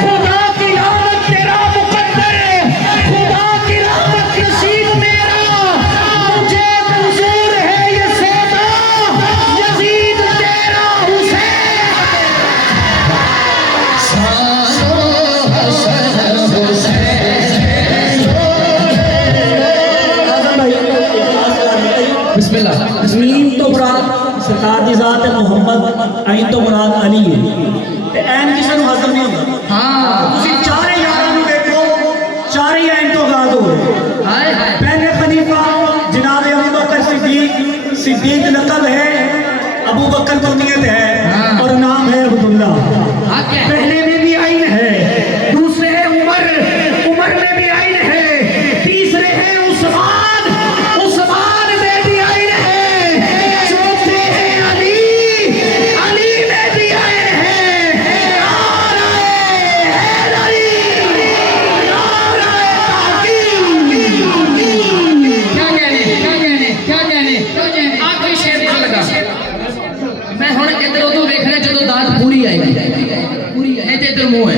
खुदा की रहमत तेरा मुकद्दर, खुदा की रहमत नसीब मेरा, मुझे मंजूर है ये सौदा, यजीद तेरा हुसैन। बिस्मिल्लाह। ज़मीन तो मुराद सरकार दी ज़ात है मोहम्मद, आई तो मुराद अली है ते ऐन किसी को हाज़िर नहीं होगा। हाँ तुसी चारे यारां नूं देखो, चारे ऐन तो आज़ाद हो गए। हाय हाय पहले खलीफा जनाब अबू बकर सिद्दीक, सिद्दीक लक़ब है, अबू बकर कुनियत है और नाम है अब्दुल्ला। पहले में भी आइन है, दूसरे है उमर, उमर में भी आइन है, तीसरे है उस्मान, उस्मान में भी आइन है, चौथे है अली, अली में भी आइन है, नारे हैदरी। आखिरी शेर लिखन लगा मैं हुण इधर उधर वेखना जो दात पूरी आएगी, नहीं तो इधर मुंह है।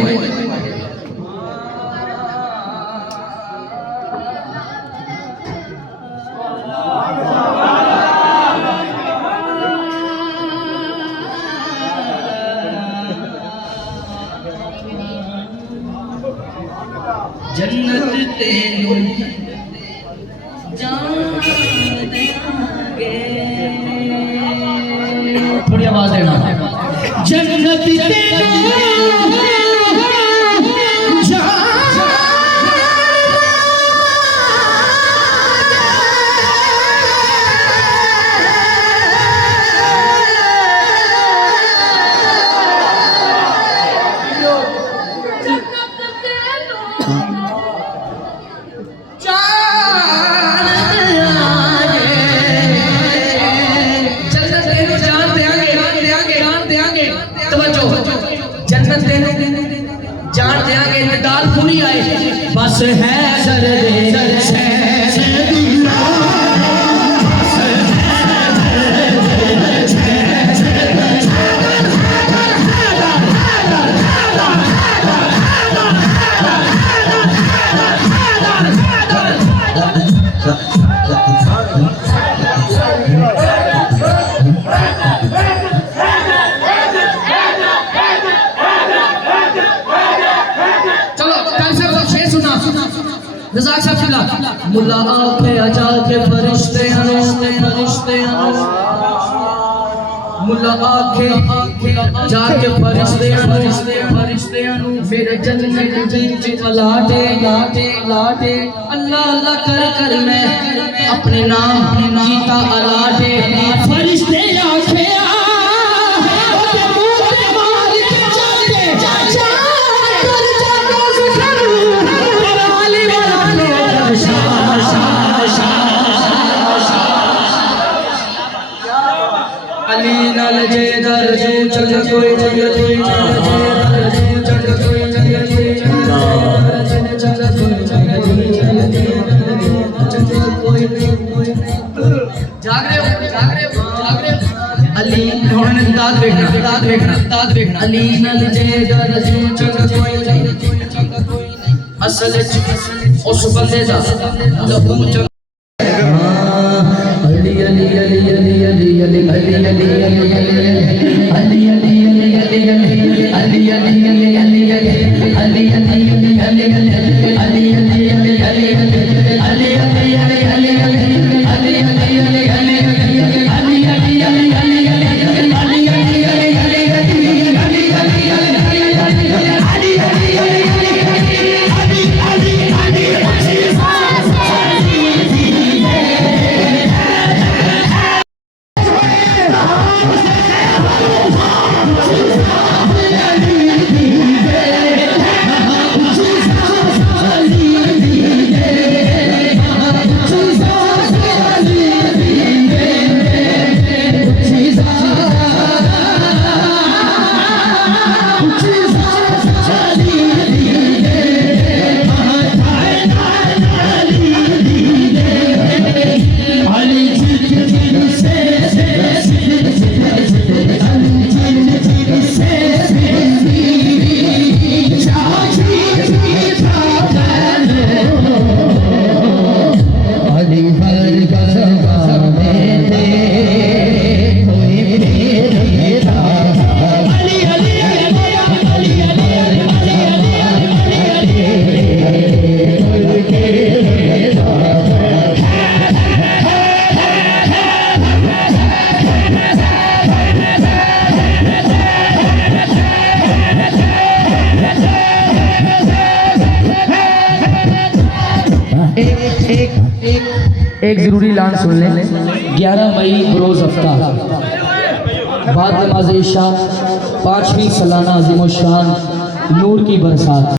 जन्नत तेनू जान देंगे, थोड़ी आवाज देना। जन्नत तेनू जान देंगे निदाल पूरी आए बस है सर रज़ाक साहब शिला मुल्ला आके आजा के फरिश्ते मुल्ला आके जाके फरिश्ते मेरे जन्नत विच लाटे लाटे अल्लाह अल्लाह कर मैं अपने नाम जीता अलाटे फरिश्ते आखे अली नल जे दर जू चल कोई जाग रहे हो अली उन्होंने दाद देखना अली नल जे दर जू चल कोई असल उस बंदे दा लहू अली अली अली अली अली अली अली एक जरूरी ऐलान सुन लें। 11 मई बरोज हफ्ता बाद नमाज इशा 5वीं सालाना अज़ीम शान नूर की बरसात।